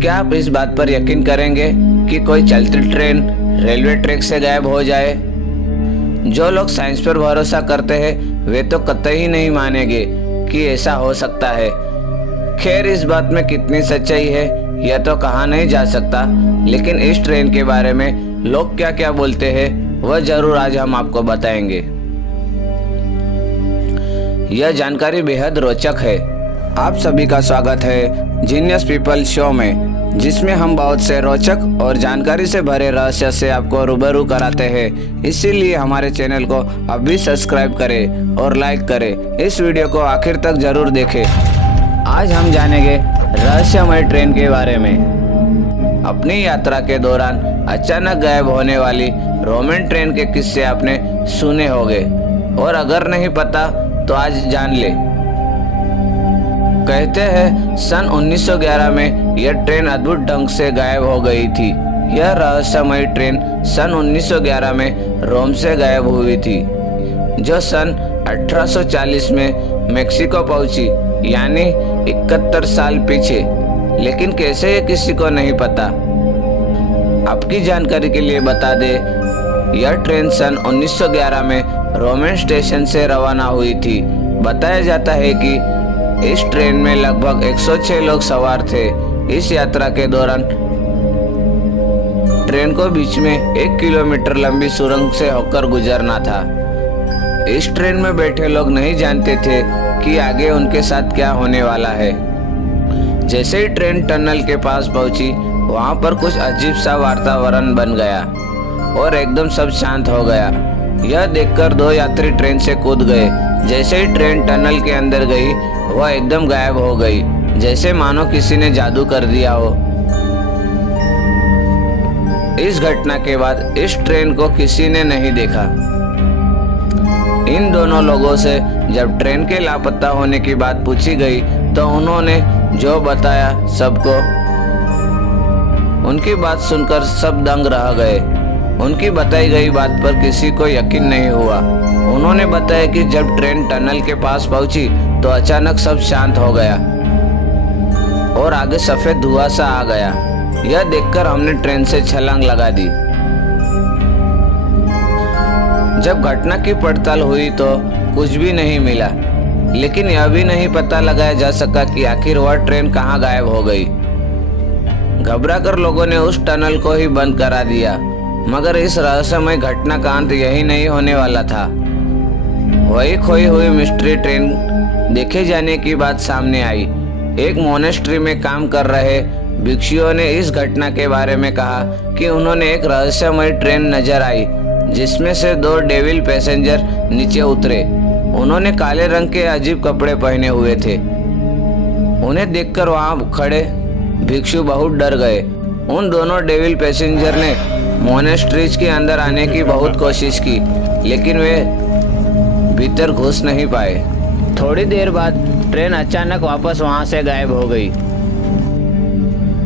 क्या आप इस बात पर यकीन करेंगे कि कोई चलती ट्रेन रेलवे ट्रैक से गायब हो जाए? जो लोग साइंस पर भरोसा करते हैं वे तो कतई नहीं मानेंगे कि ऐसा हो सकता है। खैर, इस बात में कितनी सच्चाई है यह तो कहा नहीं जा सकता, लेकिन इस ट्रेन के बारे में लोग क्या क्या बोलते हैं वह जरूर आज हम आपको बताएंगे। यह जानकारी बेहद रोचक है। आप सभी का स्वागत है जीनियस पीपल शो में, जिसमें हम बहुत से रोचक और जानकारी से भरे रहस्य से आपको रूबरू कराते हैं। इसीलिए हमारे चैनल को अभी सब्सक्राइब करें और लाइक करें। इस वीडियो को आखिर तक जरूर देखें। आज हम जानेंगे रहस्यमय ट्रेन के बारे में। अपनी यात्रा के दौरान अचानक गायब होने वाली रोमन ट्रेन के किस्से आपने सुने होंगे, और अगर नहीं पता तो आज जान ले। कहते हैं सन 1911 में यह ट्रेन अद्भुत ढंग से गायब हो गई थी। यह रहस्यमय ट्रेन सन 1911 में रोम से गायब हुई थी, जो सन 1840 में मेक्सिको पहुंची, यानी 71 साल पीछे। लेकिन कैसे ये किसी को नहीं पता। आपकी जानकारी के लिए बता दे, यह ट्रेन सन 1911 में रोमन स्टेशन से रवाना हुई थी। बताया जाता है कि इस ट्रेन में लगभग 106 लोग सवार थे। इस यात्रा के दौरान ट्रेन को बीच में 1 किलोमीटर लंबी सुरंग से होकर गुजरना था। इस ट्रेन में बैठे लोग नहीं जानते थे कि आगे उनके साथ क्या होने वाला है। जैसे ही ट्रेन टनल के पास पहुंची, वहां पर कुछ अजीब सा वातावरण बन गया और एकदम सब शांत हो गया। यह देखकर 2 यात्री ट्रेन से कूद गए। जैसे ही ट्रेन टनल के अंदर गई, वह एकदम गायब हो गई, जैसे मानो किसी ने जादू कर दिया हो। इस घटना के बाद इस ट्रेन को किसी ने नहीं देखा। इन दोनों लोगों से जब ट्रेन के लापता होने की बात पूछी गई तो उन्होंने जो बताया सबको, उनकी बात सुनकर सब दंग रह गए। उनकी बताई गई बात पर किसी को यकीन नहीं हुआ। उन्होंने बताया कि जब ट्रेन टनल के पास पहुंची तो अचानक सब शांत हो गया और आगे सफेद धुआं सा आ गया। यह देखकर हमने ट्रेन से छलांग लगा दी। जब घटना की पड़ताल हुई तो कुछ भी नहीं मिला, लेकिन यह भी नहीं पता लगाया जा सका कि आखिर वह ट्रेन कहां गायब हो गई। घबराकर लोगों ने उस टनल को ही बंद करा दिया। मगर इस रहस्यमय घटना का अंत यही नहीं होने वाला था। वही खोई हुई मिस्ट्री ट्रेन देखे जाने की बात सामने आई। एक मोनेस्ट्री में काम कर रहे भिक्षुओं ने इस घटना के बारे में कहा कि उन्होंने एक रहस्यमय ट्रेन नजर आई, जिसमें से 2 डेविल पैसेंजर नीचे उतरे। उन्होंने काले रंग के अजीब कपड़े पहने हुए थे। उन्हें देखकर वहां खड़े भिक्षु बहुत डर गए। उन दोनों डेविल पैसेंजर ने मोनेस्ट्रीज के अंदर आने की बहुत कोशिश की, लेकिन वे भीतर घुस नहीं पाए। थोड़ी देर बाद ट्रेन अचानक वापस वहां से गायब हो गई।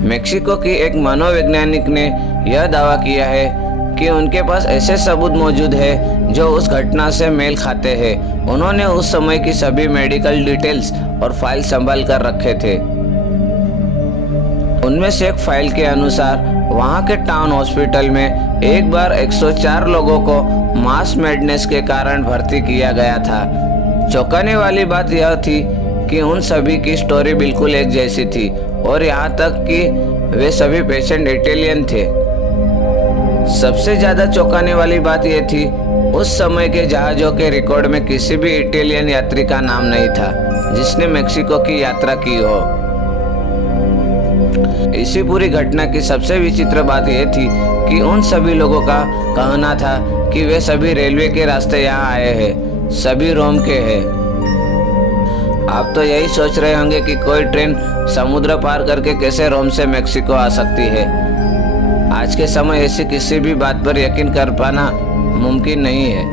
मेक्सिको की एक मनोवैज्ञानिक ने यह दावा किया है कि उनके पास ऐसे सबूत मौजूद है जो उस घटना से मेल खाते हैं। उन्होंने उस समय की सभी मेडिकल डिटेल्स और फाइल संभाल कर रखे थे। उनमें से एक फाइल के अनुसार वहां के टाउन हॉस्पिटल में एक बार 104 लोगों को मास मैडनेस के कारण भर्ती किया गया था। चौंकाने वाली बात यह थी कि उन सभी की स्टोरी बिल्कुल एक जैसी थी, और यहाँ तक कि वे सभी पेशेंट इटालियन थे। सबसे ज्यादा चौंकाने वाली बात यह थी, उस समय के जहाजों के रिकॉर्ड में किसी भी इटालियन यात्री का नाम नहीं था जिसने मेक्सिको की यात्रा की हो। इसी पूरी घटना की सबसे विचित्र बात यह थी कि उन सभी लोगों का कहना था कि वे सभी रेलवे के रास्ते यहाँ आए हैं, सभी रोम के हैं। आप तो यही सोच रहे होंगे कि कोई ट्रेन समुद्र पार करके कैसे रोम से मेक्सिको आ सकती है। आज के समय ऐसी किसी भी बात पर यकीन कर पाना मुमकिन नहीं है।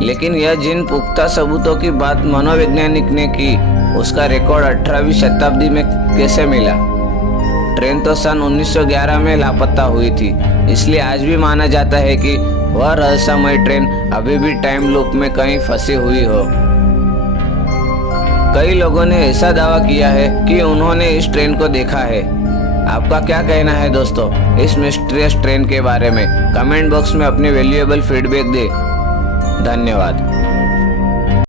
लेकिन यह जिन पुख्ता सबूतों की बात मनोवैज्ञानिक ने की, उसका रिकॉर्ड 18वीं शताब्दी में कैसे मिला। ट्रेन तो सन 1911 में लापता हुई थी, इसलिए आज भी माना जाता है कि वह रहस्यमय ट्रेन अभी भी टाइम लूप में कहीं फंसी हुई हो। कई लोगों ने ऐसा दावा किया है कि उन्होंने इस ट्रेन को देखा है। आपका क्या कहना है दोस्तों इस मिस्टीरियस ट्रेन के बारे में? कमेंट बॉक्स में अपनी वैल्यूएबल फीडबैक दें। धन्यवाद।